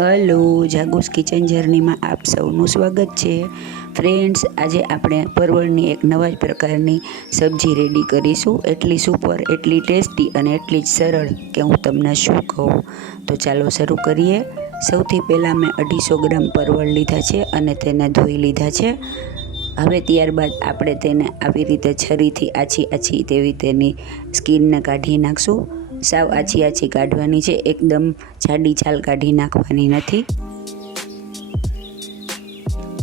Hello, જાગુસ kitchen જર્નીમાં આપ સૌનું સ્વાગત છે. ફ્રેન્ડ્સ, આજે આપણે પરવળની એક નવા જ પ્રકારની સબ્જી રેડી કરીશું. એટલી સુપર, એટલી ટેસ્ટી અને એટલી જ સરળ કે હું તમને શું કહું. તો ચાલો શરૂ કરીએ. સૌથી પહેલાં મેં 250 ગ્રામ પરવળ લીધા છે અને તેને ધોઈ લીધા છે. હવે ત્યારબાદ આપણે તેને આવી રીતે છરીથી આછી તેવી તેની સ્કિનને કાઢી નાખશું. સાવ આછી કાઢવાની છે, એકદમ જાડી છાલ કાઢી નાખવાની નથી.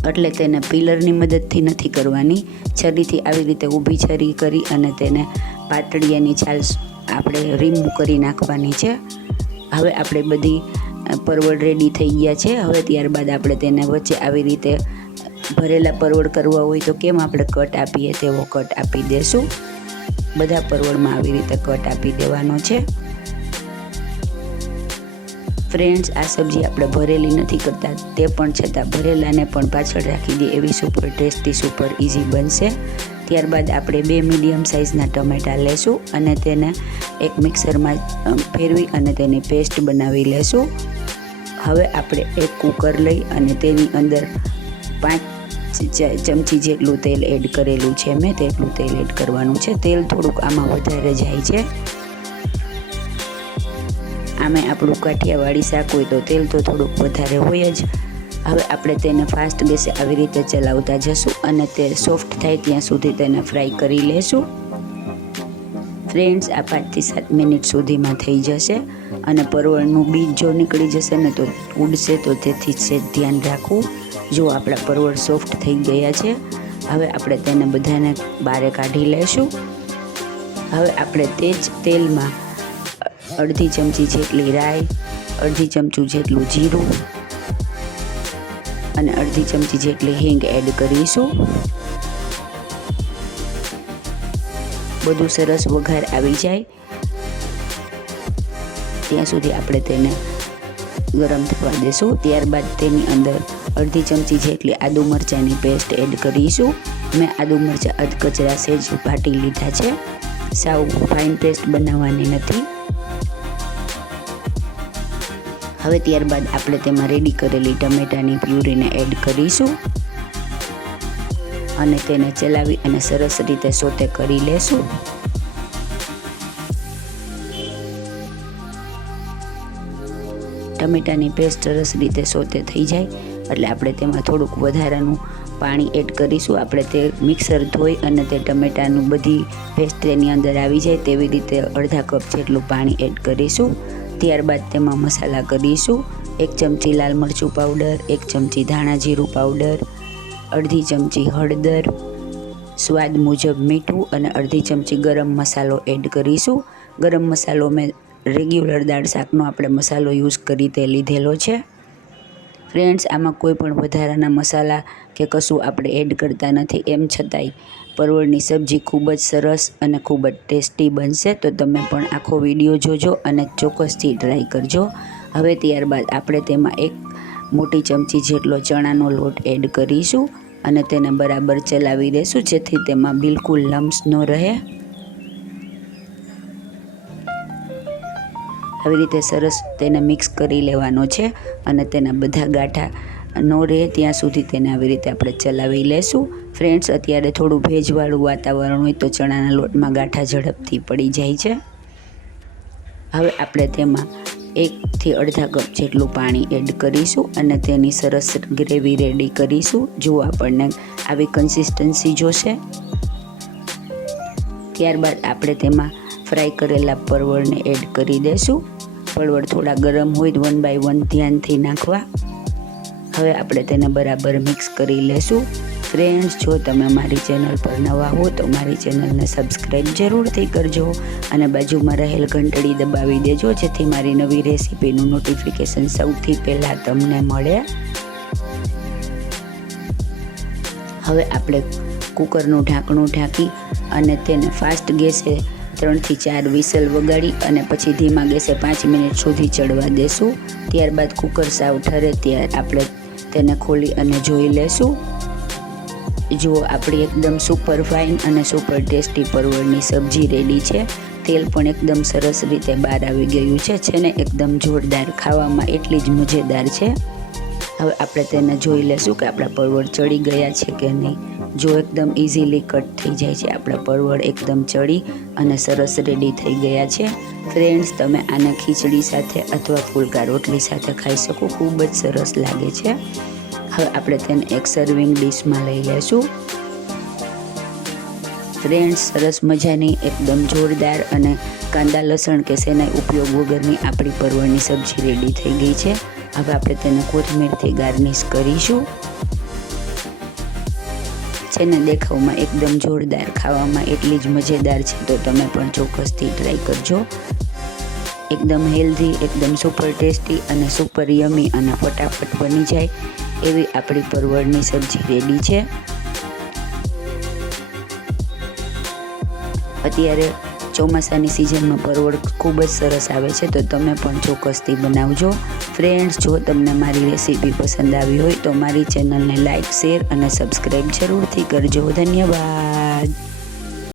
એટલે તેને પિલરની મદદથી નથી કરવાની. છરીથી આવી રીતે ઊભી છરી કરી અને તેને પાતળિયાની છાલ આપણે રીમૂવ કરી નાખવાની છે. હવે આપણે બધી પરવળ રેડી થઈ ગયા છે. હવે ત્યારબાદ આપણે તેને વચ્ચે આવી રીતે ભરેલા પરવળ કરવા હોય તો કેમ આપણે કટ આપીએ તેવો કટ આપી દેશું. બધા પરવળમાં આવી રીતે કટ આપી દેવાનો છે. ફ્રેન્ડ્સ, આ સબ્જી આપણે ભરેલી નથી કરતા, તે પણ છતાં ભરેલાને પણ પાછળ રાખી દે એવી સુપર ટેસ્ટી, સુપર ઇઝી બનશે. ત્યારબાદ આપણે 2 મીડિયમ સાઇઝના ટમેટાં લેશું અને તેને એક મિક્સરમાં ફેરવી અને તેની પેસ્ટ બનાવી લેશું. હવે આપણે એક કુકર લઈ અને તેની અંદર 5 ચમચી જેટલું તેલ એડ કરેલું છે મેં, તેટલું તેલ એડ કરવાનું છે. તેલ થોડુંક આમાં વધારે જાય છે. આમે આપણું કાઠિયાવાડી શાક હોય તો તેલ તો થોડુંક વધારે હોય જ. હવે આપણે તેને ફાસ્ટ ગેસે આવી રીતે ચલાવતા જશું અને તે સોફ્ટ થાય ત્યાં સુધી તેને ફ્રાય કરી લેશું. ફ્રેન્ડ્સ, આ 5 થી 7 મિનિટ સુધીમાં થઈ જશે અને પરવળનું બીજ જો નીકળી જશે ને તો ઉડશે, તો તેથી જ ધ્યાન રાખવું. જો આપણા પરવળ સોફ્ટ થઈ ગયા છે. હવે આપણે તેને બધાને બારે કાઢી લેશું. હવે આપણે તે જ તેલમાં અડધી ચમચી જેટલી રાઈ, અડધી ચમચું જેટલું જીરું અને અડધી ચમચી જેટલી હિંગ એડ કરીશું. બધું સરસ વઘાર આવી જાય ત્યાં સુધી આપણે તેને ગરમ થવા દેશું. ત્યારબાદ તેની અંદર અડધી ચમચી જેટલી આદુ મરચાંની પેસ્ટ એડ કરીશું. મેં આદુ મરચાં અધકચરા સેજ વાટી લીધા છે. સાવ ફાઇન પેસ્ટ બનાવવાની નથી. હવે ત્યારબાદ આપણે તેમાં રેડી કરેલી ટમેટાની પ્યુરીને એડ કરીશું અને તેને ચલાવી અને સરસ રીતે સોતે કરી લેશું. ટમેટાની પેસ્ટ સરસ રીતે સોતે થઈ જાય એટલે આપણે તેમાં થોડુંક વધારાનું પાણી એડ કરીશું. આપણે તે મિક્સર ધોઈ અને તે ટમેટાનું બધી પેસ્ટ તેની અંદર આવી જાય તેવી રીતે અડધા કપ જેટલું પાણી એડ કરીશું. ત્યારબાદ તેમાં મસાલા કરીશું. 1 ચમચી લાલ મરચું પાવડર, 1 ચમચી ધાણા જીરું પાવડર, અડધી ચમચી હળદર, સ્વાદ મુજબ મીઠું અને અડધી ચમચી ગરમ મસાલો એડ કરીશું. ગરમ મસાલો મેં રેગ્યુલર દાળ શાકનો આપણે મસાલો યુઝ કરી તે લીધેલો છે. ફ્રેન્ડ્સ, આમાં કોઈ પણ વધારાના મસાલા કે કશું આપણે એડ કરતા નથી. એમ છતાંય પરવળની સબ્જી ખૂબ જ સરસ અને ખૂબ જ ટેસ્ટી બનશે. તો તમે પણ આખો વિડીયો જોજો અને ચોક્કસથી ટ્રાય કરજો. હવે ત્યારબાદ આપણે તેમાં 1 મોટી ચમચી જેટલો ચણાનો લોટ એડ કરીશું અને તેને બરાબર ચલાવી દઈશું જેથી તેમાં બિલકુલ લમ્સ ન રહે. આવી રીતે સરસ તેને મિક્સ કરી લેવાનો છે અને તેના બધા ગાંઠા ન રહે ત્યાં સુધી તેને આવી રીતે આપણે ચલાવી લેશું. ફ્રેન્ડ્સ, અત્યારે થોડું ભેજવાળું વાતાવરણ હોય તો ચણાના લોટમાં ગાંઠા ઝડપથી પડી જાય છે. હવે આપણે તેમાં 1 થી અડધા કપ જેટલું પાણી એડ કરીશું અને તેની સરસ ગ્રેવી રેડી કરીશું. જો આપણને આવી કન્સિસ્ટન્સી જોશે. ત્યારબાદ આપણે તેમાં ફ્રાય કરેલા પરવળને એડ કરી દઈશું. પરવળ થોડા ગરમ હોય તો 1 by 1 ધ્યાનથી નાખવા. હવે આપણે તેને બરાબર મિક્સ કરી લેશું. ફ્રેન્ડ્સ, જો તમે મારી ચેનલ પર નવા હો તો મારી ચેનલને સબસ્ક્રાઈબ જરૂરથી કરજો અને બાજુમાં રહેલ ઘંટડી દબાવી દેજો જેથી મારી નવી રેસીપીનું નોટિફિકેશન સૌથી પહેલાં તમને મળે. હવે આપણે કુકરનું ઢાંકણું ઢાંકી અને તેને ફાસ્ટ ગેસે 3 થી 4 વિસલ વગાડી અને પછી ધીમા ગેસે 5 મિનિટ સુધી ચડવા દેશું. ત્યારબાદ કુકર સાવ ઠરે ત્યારે આપણે તેને ખોલી અને જોઈ લેશું. જુઓ, આપણી એકદમ સુપર ફાઇન અને સુપર ટેસ્ટી પરવળની સબ્જી રેડી છે. તેલ પણ એકદમ સરસ રીતે બહાર આવી ગયું છે ને એકદમ જોરદાર, ખાવામાં એટલી જ મજેદાર છે. હવે આપણે તેને જોઈ લેશું કે આપણા પરવળ ચડી ગયા છે કે નહીં. જો એકદમ ઇઝીલી કટ થઈ જાય છે આપણા પરવળ, એકદમ ચડી અને સરસ રેડી થઈ ગયા છે. ફ્રેન્ડ્સ, તમે આને ખીચડી સાથે અથવા ફુલકા રોટલી સાથે ખાઈ શકો, ખૂબ જ સરસ લાગે છે. હવે આપણે તેને એક સર્વિંગ ડીશમાં લઈ લેશું. ફ્રેન્ડ્સ, સરસ મજાની એકદમ જોરદાર અને કાંદા લસણ કે શેના ઉપયોગ વગરની આપણી પરવળની સબ્જી રેડી થઈ ગઈ છે. હવે આપણે તેને કોથમીરથી ગાર્નિશ કરીશું. જેને દેખાવમાં એકદમ જોરદાર, ખાવામાં એટલી જ મજેદાર છે, તો તમે પણ ચોક્કસથી ટ્રાય કરજો. એકદમ હેલ્ધી, એકદમ સુપર ટેસ્ટી અને સુપર યમી અને ફટાફટ બની જાય એવી આપણી પરવળની સબ્જી રેડી છે. અત્યારે ચોમાસાની સિઝનમાં પરવળ ખૂબ જ સરસ આવે છે, તો તમે પણ ચોક્કસથી બનાવજો. ફ્રેન્ડ્સ, જો તમને મારી રેસીપી પસંદ આવી હોય તો મારી ચેનલને લાઇક, શેર અને સબસ્ક્રાઈબ જરૂરથી કરજો. ધન્યવાદ.